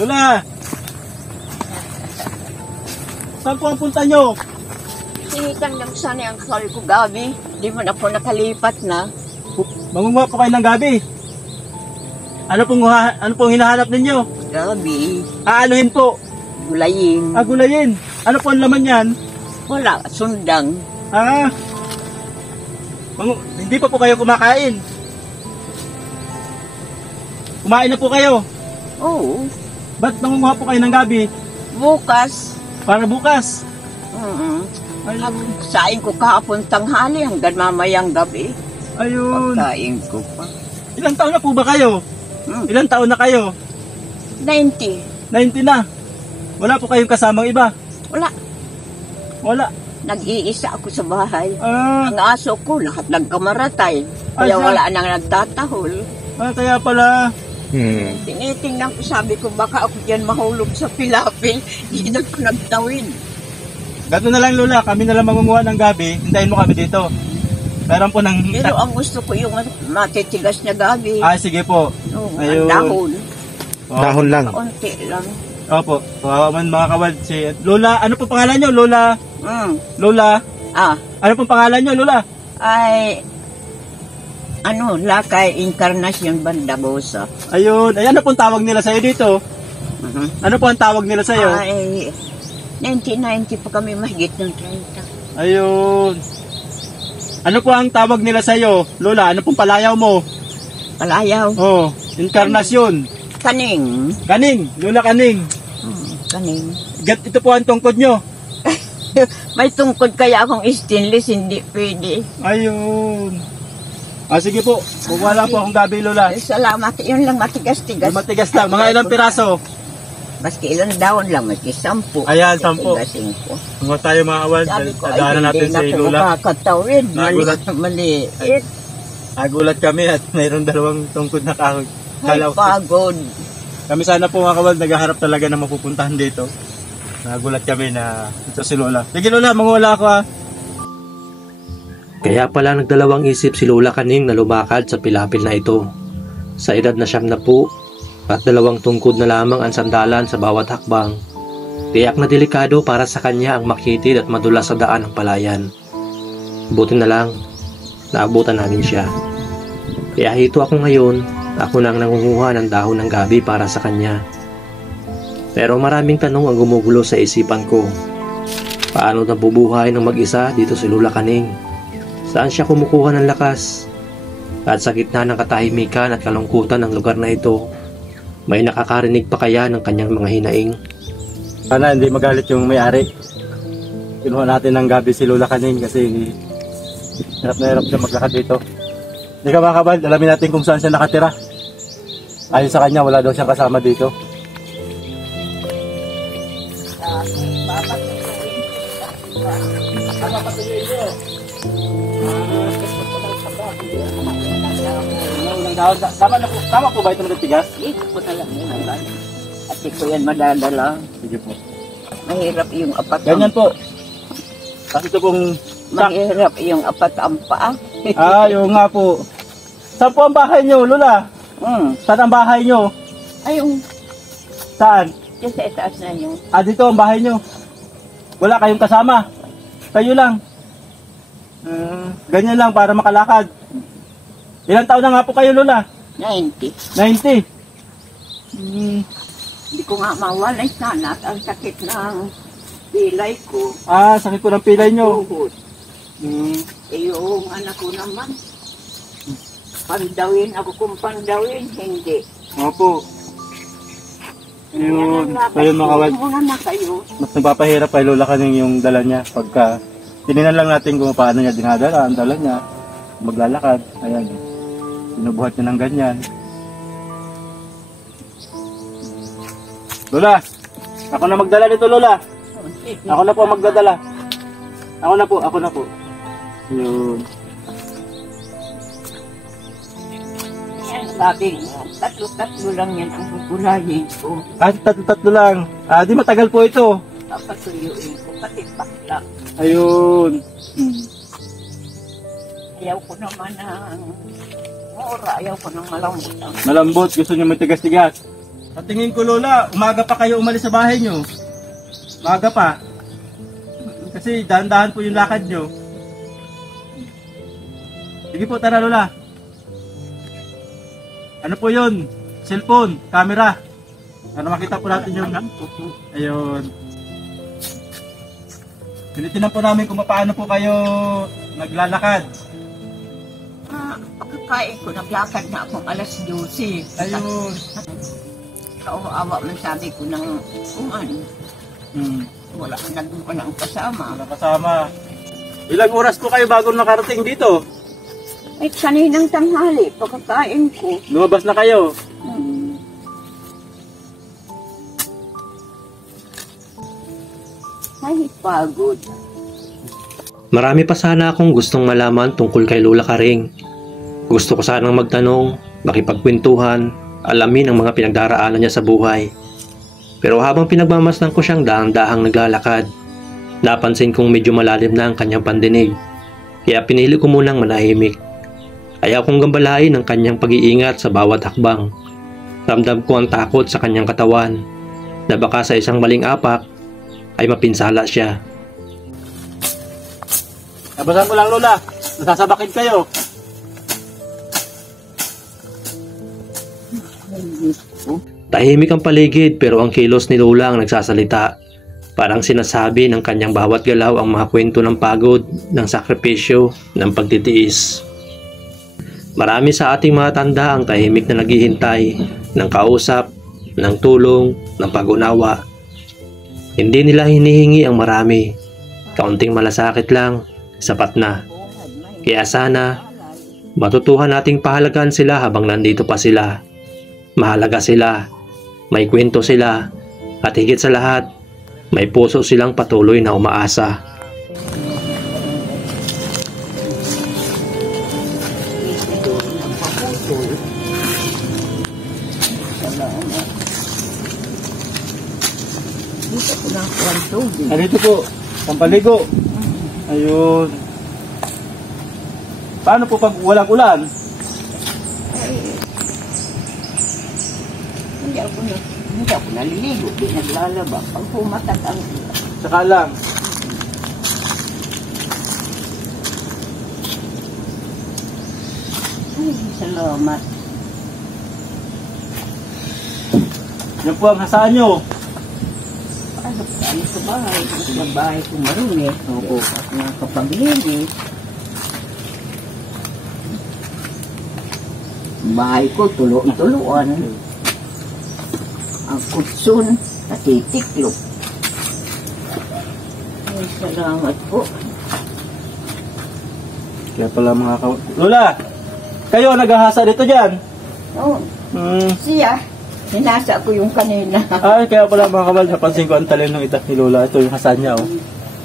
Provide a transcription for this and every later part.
Lola! Saan po ang punta nyo? Sinitan lang sana ang kasal ko gabi. Di man ako nakalipat na. Mangunguha po kayo ng gabi. Ano pong hinahanap ninyo? Gabi. Aanuhin po. Gulayin. Gulayin. Ano po ang laman yan? Wala. Sundang. Hindi pa po kayo kumakain. Kumain na po kayo. Oo. Ba't mangunguha po kayo ng gabi? Bukas. Para bukas. Saing ko kahapon tanghali hanggang mamayang gabi. Ayun. Pagkain ko pa. Ilang taon na po ba kayo? Ilang taon na kayo? 90. 90 na. Wala po kayong kasamang iba? Wala. Wala. Nag-iisa ako sa bahay. Ah, Ang aso ko, lahat nagkamaratay. Kaya wala nang nagtatahol. Kaya pala. Tinitingnan ko, sabi ko, baka ako dyan mahulog sa pilapil. Hindi ko nagtawid. Gato na lang Lola, kami na lang mangunguha ng gabi. Hintayin mo kami dito. Meron po ng... Pero ang gusto ko yung matitigas na gabi. sige po. Oo, Ayun. ang dahon. Dahon lang. Kaunti lang. Opo. Kawawa man mga kawad. Lola, ano po pangalan nyo? Lola? Lola? Ano po pangalan nyo, Lola? Ay, Lakay Encarnacion Bandabosa. Ayun. Ay, ano pong tawag nila sa'yo dito? Ano po ang tawag nila sa'yo? Ay, 1990 pa kami mahigit ng 30. Ayun. Ano po ang tawag nila sa'yo? Lola, ano pong palayaw mo? Palayaw. Oh, Encarnacion. Kaning. Kaning. Lola Kaning. Kaning. Ito po ang tungkod nyo. May tungkod kaya akong stainless, hindi pwede. Ayun. Sige po. Wala po akong gabi, Lola. Salamat. Yun lang, matigas-tigas. Matigas lang. Mga ilang piraso? Maski ilang daon lang, maski 10. Ayan, 10. Tigasin ko. Mga tayo mga kawan. Sabi ko, Dadaanan natin si hindi na Lola. makakatawid. Nagulat. Maliit. Nagulat kami at mayroon dalawang tungkod na Ay, kalaw. pagod. Kami sana po mga kawan, naghaharap talaga na mapupuntahan dito. Nagulat kami na ito si Lola. Sige Lola, manguwala ako Kaya pala nagdalawang isip si Lola Kaning na lumakad sa pilapil na ito. Sa edad na 70 at 2 tungkod na lamang ang sandalan sa bawat hakbang, tiyak na delikado para sa kanya ang makitid at madulas sa daan ng palayan. Buti na lang, naabutan namin siya. Kaya hito ako ngayon, ako nang nangunguha ng dahon ng gabi para sa kanya. Pero maraming tanong ang gumugulo sa isipan ko. Paano nabubuhay ng mag-isa dito si Lola Kaning? Saan siya kumukuha ng lakas? At sa gitna ng katahimikan at kalungkutan ng lugar na ito, may nakakarinig pa kaya ng kanyang mga hinaing? Sana hindi magalit yung may-ari. Kinuha natin ng gabi si Lola Kaning kasi hirap na hirap siya maglakad dito. Hindi ka mga kabal, alamin natin kung saan siya nakatira. Ayon sa kanya, wala daw siyang kasama dito. Tama po ba ito na tigas? Ito po talaga yun. At ito yan madadala. Sige po. Mahirap yung apat. Ganyan po. Kasi ito pong... Mahirap yung apat ang paa. Yung nga po. Saan po ang bahay nyo, Lola? Saan ang bahay nyo? Ayun, Saan? yung sa itaas na yun. Dito ang bahay nyo. Wala kayong kasama. Kayo lang. Ganyan lang para makalakad. Ilang taon na nga po kayo, Lola? 90. 90. Hindi ko nga mawalay sana at ang sakit ng pilay ko. Sakit po ng pilay nyo. Tuhod. Yung anak ko naman. Pandawin ako kung pandawin, hindi. Opo. Ayun mga kawad. Muna na kayo. Mas nagpapahirap kay Lola Kaning yung dala niya. Pagka tininan lang natin kung paano niya dinadala ang dala niya. Maglalakad. Ayan. Binubuhat niya ng ganyan. Lola! Ako na magdala nito, Lola. Ako na po magdadala. Ako na po. Ayun. Sabi mo, tatlo lang yan ang gugulayin ko. Tatlo lang. Di matagal po ito. Papatuyuin ko, pati bakla. Ayun. Ayaw ko naman ng mura, ayaw ko ng malambot. Malambot, gusto niyo may tigas-tigas. Sa tingin ko, Lola, umaga pa kayo umalis sa bahay nyo. Umaga pa. Kasi dahan-dahan po yung lakad nyo. Sige po, tara Lola. Ano po yun? Cellphone, camera. Para makita po natin yung... Ayun. Tinitingnan po namin kung paano po kayo naglalakad. Pagkakain ko, naglakad na akong alas 12. Ayun. Kauawa man sabi ko ng ano. Wala nang kasama. Wala kasama. Ilang oras po kayo bago nakarating dito? Ay, kaninang tanghali, pagkakain ko. Lumabas na kayo? Ay, pagod. Marami pa sana akong gustong malaman tungkol kay Lola Karing. Gusto ko sanang magtanong, makipagkwentuhan, alamin ang mga pinagdaraanan niya sa buhay. Pero habang pinagmamasdan ko siyang dahan-dahang naglalakad, napansin kong medyo malalim na ang kanyang pandinig. Kaya pinili ko munang manahimik. Ayaw kong gambalain ang kanyang pag-iingat sa bawat hakbang. Ramdam ko ang takot sa kanyang katawan, na baka sa isang maling apak ay mapinsala siya. Nabasan ko lang, Lola. Nasasabakid kayo. Tahimik ang paligid pero ang kilos ni Lola ang nagsasalita. Parang sinasabi ng kanyang bawat galaw ang mga kwento ng pagod, ng sakripisyo, ng pagtitiis. Marami sa ating mga tanda ang tahimik na naghihintay ng kausap, ng tulong, ng pag-unawa. Hindi nila hinihingi ang marami. Kaunting malasakit lang, sapat na. Kaya sana, matutuhan nating pahalagaan sila habang nandito pa sila. Mahalaga sila, may kwento sila, at higit sa lahat, may puso silang patuloy na umaasa. Dito ko lang kuwan tubig. Dito po, pampaligo. Ayun. Paano po pag walang ulan? Hindi ako naliligo, di naglalaba. Pag pumatak ang ulan. Saka lang. Ay, salamat. Yan po ang hasaan nyo. Ano sa bahay? Sa bahay ko marumi. Opo. At nakapaglinis. Bahay ko tulo-tuluan. Ang kutsun at titiklop. Ay, salamat po. Kaya pala mga Lola, kayo naghahasa dito dyan? Oo. Siya, sinasa ko yung kanina. Ay, kaya pala mga kabal, napansin ko ang talino ng itak ni Lola. Ito yung hasaan niya, oh.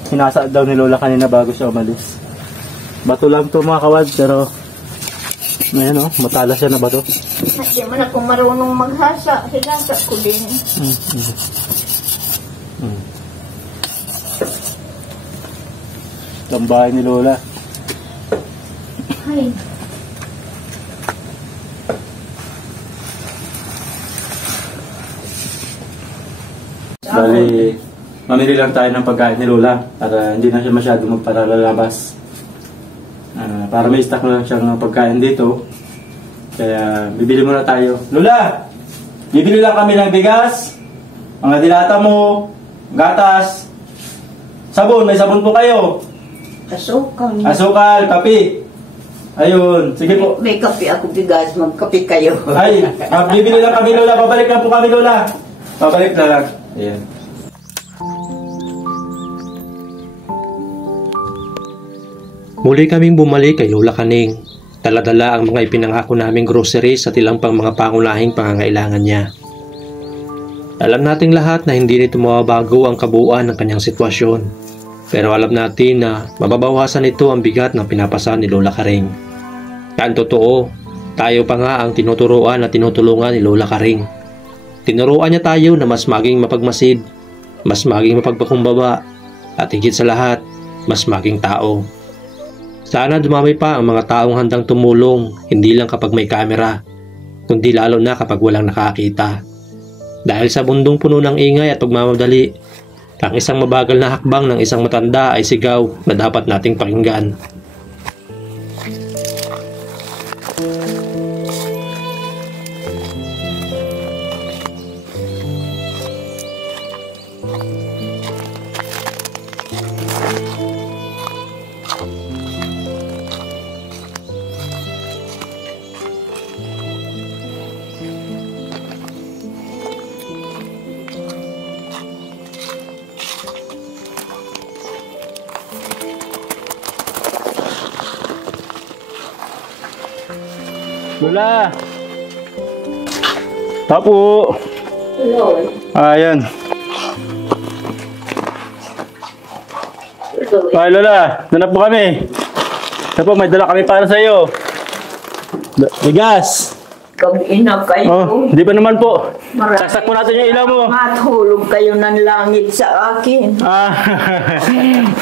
Sinasa daw ni Lola kanina bago siya umalis. Bato lang to mga kabal, pero ayan, oh, matalas siya na bato. Hindi man ako marunong maghasa. Sinasa ko din. Ang bahay ni Lola. Ay. Bali, mamili lang tayo ng pagkain ni Lola para hindi na siya masyado magparalalabas. Para may stock na lang siyang pagkain dito. Kaya bibili muna tayo. Lola, bibili lang kami ng bigas, mga dilata mo, gatas, sabon. May sabon po kayo. Asukal. Asukal, kape. Ayun, sige po. May kape ako bigas, magkape kayo. Ay, bibili lang kami Lola. Babalik lang po kami Lola. Babalik na lang. Ayan. Muli kaming bumalik kay Lola Kaning. Dala-dala ang mga ipinangako naming groceries at ilang pang mga pangunahing pangangailangan niya. Alam nating lahat na hindi nito mababago ang kabuuan ng kanyang sitwasyon. Pero alam natin na mababawasan nito ang bigat na pinapasa ni Lola Karing. Ang totoo, tayo pa nga ang tinuturuan at tinutulungan ni Lola Karing. Tinuruan niya tayo na mas maging mapagmasid, mas maging mapagpakumbaba, at higit sa lahat, mas maging tao. Sana dumami pa ang mga taong handang tumulong, hindi lang kapag may kamera, kundi lalo na kapag walang nakakita. Dahil sa mundong puno ng ingay at pagmamadali, ang isang mabagal na hakbang ng isang matanda ay sigaw na dapat nating pakinggan. Lola! Tapo! Ayan. Ay, Lola, doon na po kami. Ito po, may dala kami para sa iyo. Bigas! Kag-ina kayo. Oh, di pa naman po. Marami. Saksak po natin yung ilaw mo. Matulog kayo ng langit sa akin. Ah,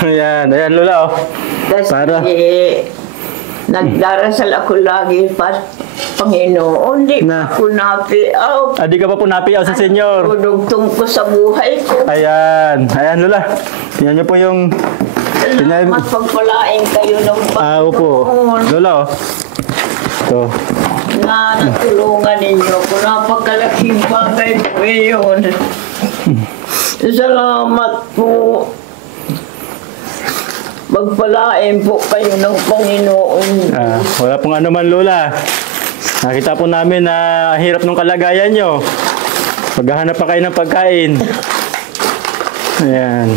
ayan, ayan Lola, oh. Kasi Para. nagdarasal ako lagi pa, Panginoon, di Na. ako napiaw. Ah, di ka pa po napiyaw sa senyor. Tudugtong ko sa buhay ko. Ayan, ayan Lola. Tingnan niyo po yung... Salamat pagpalain kayo ng Ah, opo. Panginoon Lola, oh. Ito. na natulungan ninyo ko. Napakalaking bagay po yun. Salamat po. Magpalain po kayo ng Panginoon. Ah, wala pong ano man Lola. Nakita po namin na hirap ng kalagayan nyo. Maghahanap pa kayo ng pagkain. Ayan.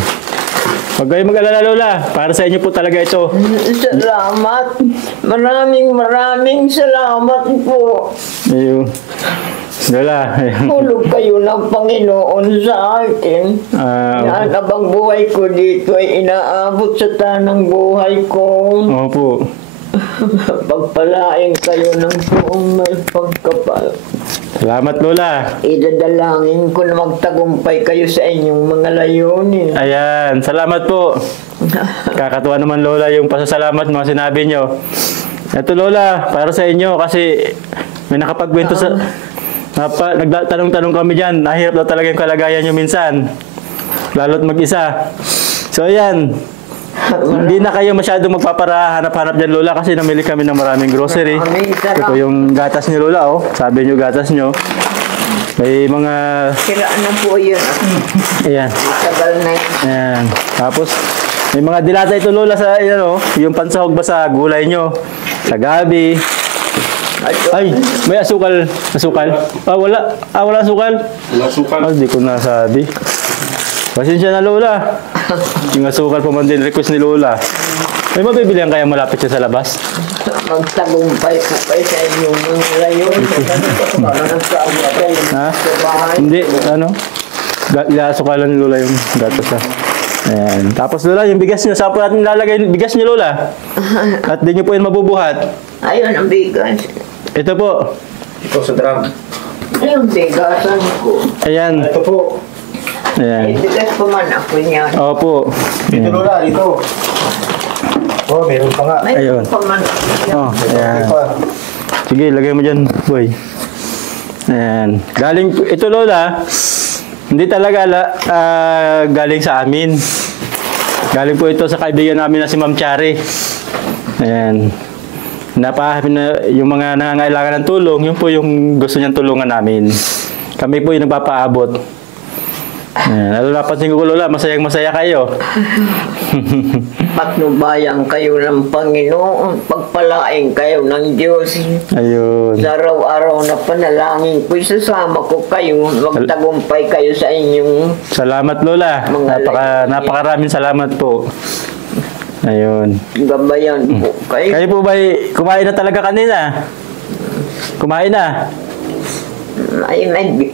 Huwag kayong mag-alala Lola. Para sa inyo po talaga ito. Salamat. Maraming salamat po. Ayun. Lola. Ayan. Tulog kayo ng Panginoon sa akin. Ah, Yan abang buhay ko dito ay inaabot sa tanang buhay ko. opo. Pagpalain kayo ng buong may pagkapal. Salamat Lola. Idadalangin ko na magtagumpay kayo sa inyong mga layunin. Ayan. Salamat po. Kakatuwa naman Lola yung pasasalamat mga sinabi nyo. Ito Lola, para sa inyo kasi may nakapagkwento sa... Nagtanong-tanong kami dyan. Nahirap daw talaga yung kalagayan nyo minsan. Lalo't mag-isa. So ayan. Hindi na kayo masyadong magpaparahanap-hanap dyan Lola kasi namili kami ng maraming grocery. Ito yung gatas ni Lola oh. Sabi nyo gatas nyo. May mga... Siraan na po yun. Ayan. Tagal na yun. Ayan. Tapos may mga dilata ito Lola sa yung pansahog ba sa gulay nyo. Sa gabi. Ay, may asukal. Asukal? Ah, wala. Ah, wala asukal. Wala sukal. Ah, di ko nasabi. Pasensya na Lola. Yung asukal pa man din request ni Lola. May mabibilihan kaya malapit siya sa labas? Magtagumpay po kayo sa inyong mga layunin. Ha? Hindi, ano? Ilaasukalan ni Lola yung gatas ha. Ayan. Tapos Lola, yung bigas nyo, saan po natin nilalagay yung bigas nyo Lola? At di nyo po yun mabubuhat. Ayun ang bigas. Ito po. Ito sa drum. Ayun bigasan ko. Ayan. Ito po. Ay, Ayan. bigas pa man ako niyan. Opo. Dito Ayan. Lola, dito. Oh, meron pa nga. May Ayun. pa man ako niyan. Oh, Meron ayan. pa. Sige, lagay mo dyan, boy. Ayan. Galing, ito Lola, hindi talaga galing sa amin. Galing po ito sa kaibigan namin na si Ma'am Chari. Ayan. Yung mga nangangailangan ng tulong, yun po yung gusto niyang tulungan namin. Kami po yung nagpapaabot. Ayan. Lalo napansin ko Lola, masayang-masaya kayo. Patnubayan kayo ng Panginoon. Pagpalain kayo ng Diyos. Ayun. Sa araw-araw na panalangin ko, isasama ko kayo. Magtagumpay kayo sa inyong... Salamat Lola. Napakaraming salamat po. Ayun. gabayan po kayo. Kayo po ba kumain na talaga kanina? Kumain na?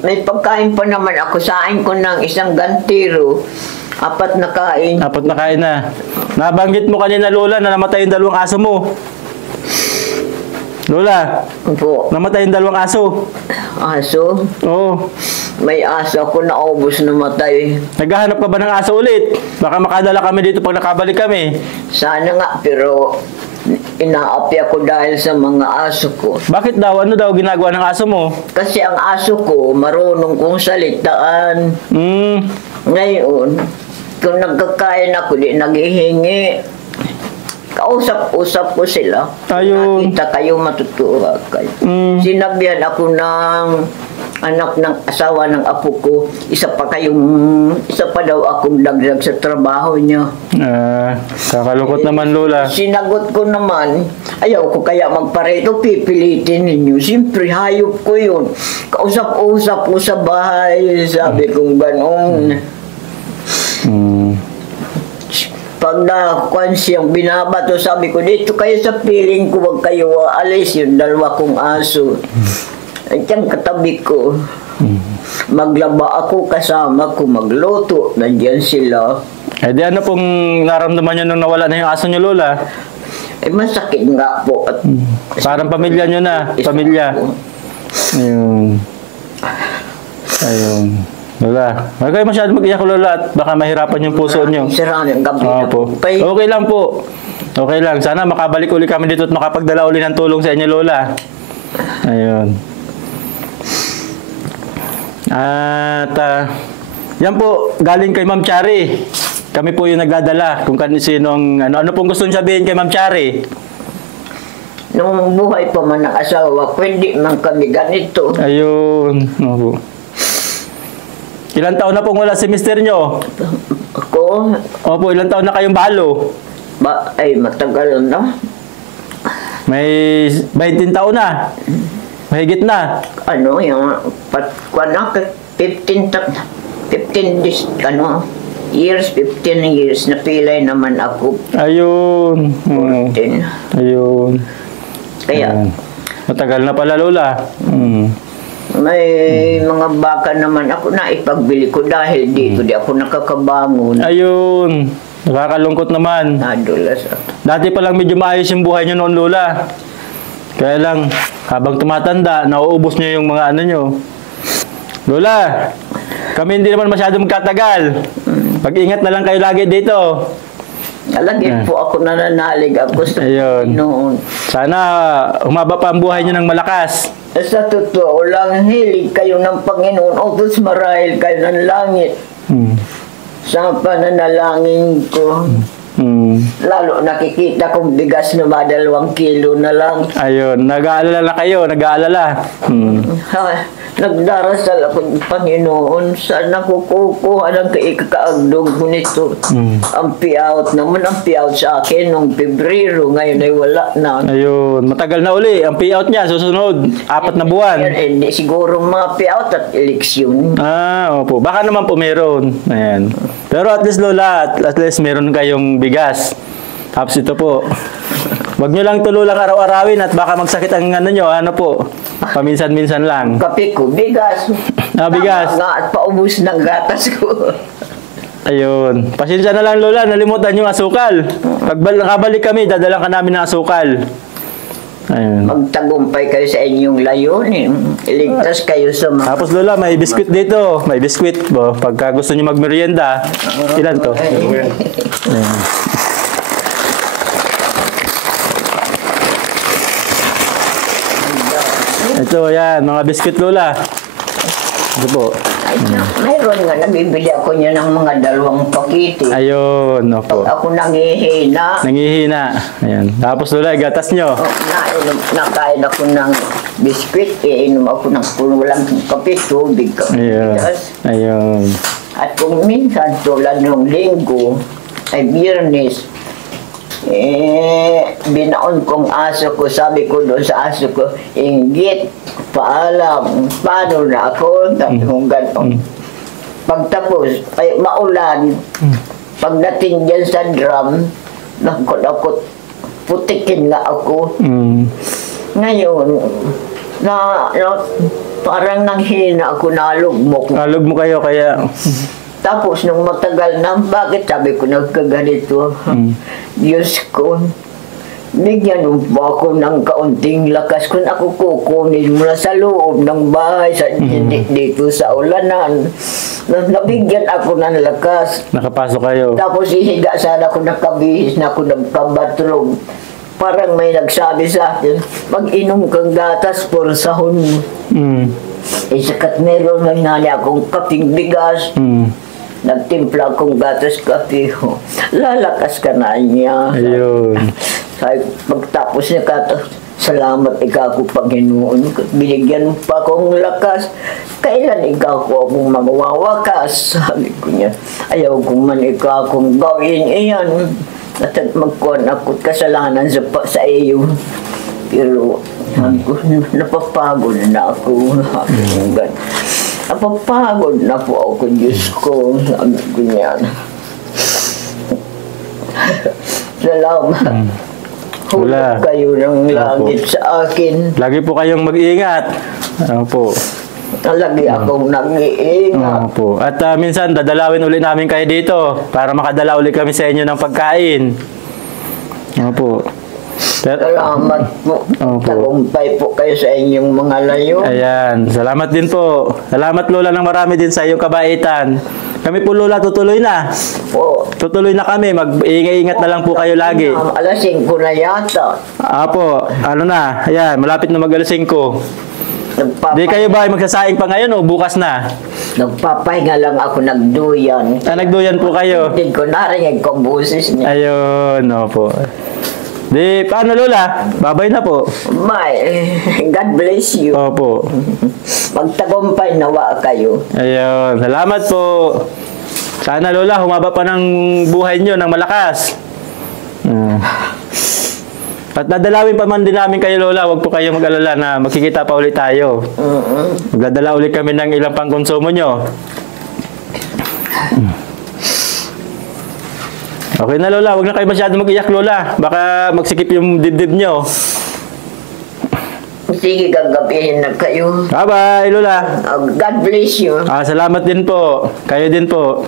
May pagkain pa naman ako. Sain ko ng isang gantiro. 4 na kain. Apat na kain na. Nabanggit mo kanina Lola na namatay yung 2 aso mo. Lola, Po. namatay yung 2 aso. Aso. Oo. May aso ako na ubos na matay. Naghahanap ka ba ng aso ulit? Baka makadala kami dito pag nakabalik kami. Sana nga, pero Inaapi ako dahil sa mga aso ko. Bakit daw? Ano daw ginagawa ng aso mo? Kasi ang aso ko, marunong kong salitaan. Hmm. Ngayon, kung nagkakain ako, di naghihingi. Kausap-usap ko sila. Ayun. Nakita kayo, matutuwa kayo. Sinabihan ako ng anak ng asawa ng apo ko, isa pa daw akong dagdag sa trabaho niya. Kakalungkot naman, Lola. Sinagot ko naman, ayaw ko kaya magpareto, pipilitin ninyo. Siyempre, hayop ko yun. Kausap-usap ko sa bahay, sabi kong gano'n. Pag nakuhan siyang binabato, sabi ko, dito kayo sa piling ko, wag kayo alis, yung dalawa kong aso. At yung katabi ko, maglaba ako kasama ko, magluto, nandiyan sila. Eh di ano pong naramdaman nyo nung nawala na yung aso nyo, Lola? Eh masakit nga po. At Parang pamilya nyo na, isa pamilya. po. Ayun. Ayun. Lola, huwag kayo masyado mag-iyak, Lola, at baka mahirapan yung puso nyo. Sira ng gabi na Opo. po. Kaya, Okay lang po. Okay lang. Sana makabalik uli kami dito at makapagdala uli ng tulong sa inyo, Lola. Ayun. At yan po, galing kay Ma'am Chari. Kami po yung nagdadala kung sinong ano pong gusto niyo sabihin kay Ma'am Chari. nung buhay pa man ng asawa, pwede man kami ganito. Ayun. Opo. Ilang taon na pong wala si mister nyo? Ako, Opo, ilang taon na kayong balo? ay matagal na. May 20 taon na. Mahigit na. Ano, yung 15 years, 15 years, napilay naman ako. Ayun. Oo. 10. Ayun. Kaya, Ayun. Matagal na pala, Lola. may mga baka naman ako na ipagbili ko dahil dito di ako nakakabangon. Ayun. Nakakalungkot naman. Nadulas ako. Dati pa lang medyo maayos yung buhay nyo noon, Lola. Kaya lang, habang tumatanda, nauubos nyo yung mga ano nyo. Lola, kami hindi naman masyado magkatagal. Pag-ingat na lang kayo lagi dito. Lagi po ako nananalig ako sa Ayun. Panginoon. Sana humaba pa ang buhay nyo ng malakas. Sa totoo lang, hilig kayo ng Panginoon. Otos marahil kayo ng langit. Sa pananalangin ko. Lalo nakikita kong bigas na 2 kilo na lang. Ayun, nag-aalala na kayo, nag-aalala. Nagdarasal ako, Panginoon, saan ako kukuha ng kaagdog mo nito? Ang payout naman, ang payout sa akin nung Pebrero, ngayon ay wala na. Ayun, matagal na uli. Ang payout niya, susunod, 4 na buwan. Hindi siguro mga payout at eleksyon. Opo. Baka naman po meron. Ayan. Pero at least, Lola, at least meron kayong bigas. Tapos ito po. Wag nyo lang tululang araw-arawin at baka magsakit ang ano nyo. Ano po? Paminsan-minsan lang. Kape ko, bigas. Bigas. Tama nga at paubos ng gatas ko. Ayun. Pasensya na lang, Lola. Nalimutan yung asukal. Pag nakabalik kami, dadalang ka namin ng asukal. Ayun. Magtagumpay kayo sa inyong layunin. Iligtas kayo sa mga... Tapos, Lola, may biskwit dito. May biskwit. Pagka gusto nyo magmerienda. Ilan to? Ayan. Ito, yan. Mga biskwit, Lola. Ito po. Mayroon nga, nabibili ako niya ng mga 2 pakete. Ayun. Opo. Ako nangihina. Nangihina. Ayan. Tapos, Lola, gatas nyo. Nakain ako ng biskwit, inom ako ng walang kape, tubig. Ayun. Ayun. At kung minsan, tulad ng linggo, ay Biyernes, binaon kong aso ko, sabi ko doon sa aso ko, inggit, paalam, paano na ako, sabi kong gano'n. Pagtapos, ay maulan, pagdating dyan sa drum, nakot, putikin na ako. Ngayon, parang nanghina ako, nalugmok. Alog mo kayo, kaya... Tapos nung matagal na, bakit sabi ko nagkaganito? Diyos ko, bigyan mo po ako ng kaunting lakas kung ako kukunin mula sa loob ng bahay, dito sa ulanan. Nabigyan ako ng lakas. Nakapasok kayo. Tapos ihiga sana ako, nakabihis na ako, nagpabatrog. parang may nagsabi sa akin, mag-inom kang gatas por sahon mo. Sakat meron ng nani akong kaping bigas. Nagtimpla akong gatas kape. Lalakas ka na niya. Ayun. Sabi, pagtapos niya kato, salamat ikaw ko Panginoon. Binigyan mo pa akong lakas. Kailan ikaw ko akong magwawakas? Sabi ko niya, ayaw ko man ikaw akong gawin iyan. At magkuhan ako kasalanan sa iyo. Pero sabi ko, napapagod na ako. Napapagod na po ako, Diyos ko. Sabi ko niya. Salamat. Hulog kayo ng langit sa akin. Lagi po kayong mag-iingat. Opo. Lagi akong nag-iingat. Opo. At minsan dadalawin uli namin kayo dito para makadala uli kami sa inyo ng pagkain. Opo. Salamat po. Opo. Tagumpay po kayo sa inyong mga layo. Ayan. Salamat din po. Salamat Lola ng marami din sa iyong kabaitan. Kami po Lola tutuloy na. Po. Tutuloy na kami. Mag-iingat na lang po kayo lagi. Alas 5 na yata. Apo. Ano na. Ayan. Malapit na mag-alas 5. Di kayo ba ay magsasaing pa ngayon o bukas na? Nagpapahinga lang ako nagduyan. Nagduyan po kayo. Hindi ko narinig kong boses niya. Ayun. Opo. Di, paano Lola? Babay na po. May, God bless you. Opo. Magtagumpay nawa kayo. Ayun. Salamat po. Sana Lola, humaba pa ng buhay nyo ng malakas. At dadalawin pa man din namin kayo Lola. Huwag po kayo mag-alala na magkikita pa ulit tayo. Magdadala ulit kami ng ilang pangkonsumo nyo. Okay na Lola, huwag na kayo masyado mag-iyak Lola. Baka magsikip yung dibdib nyo. Sige, gagabihin na kayo. Bye-bye Lola. God bless you. Salamat din po. Kayo din po.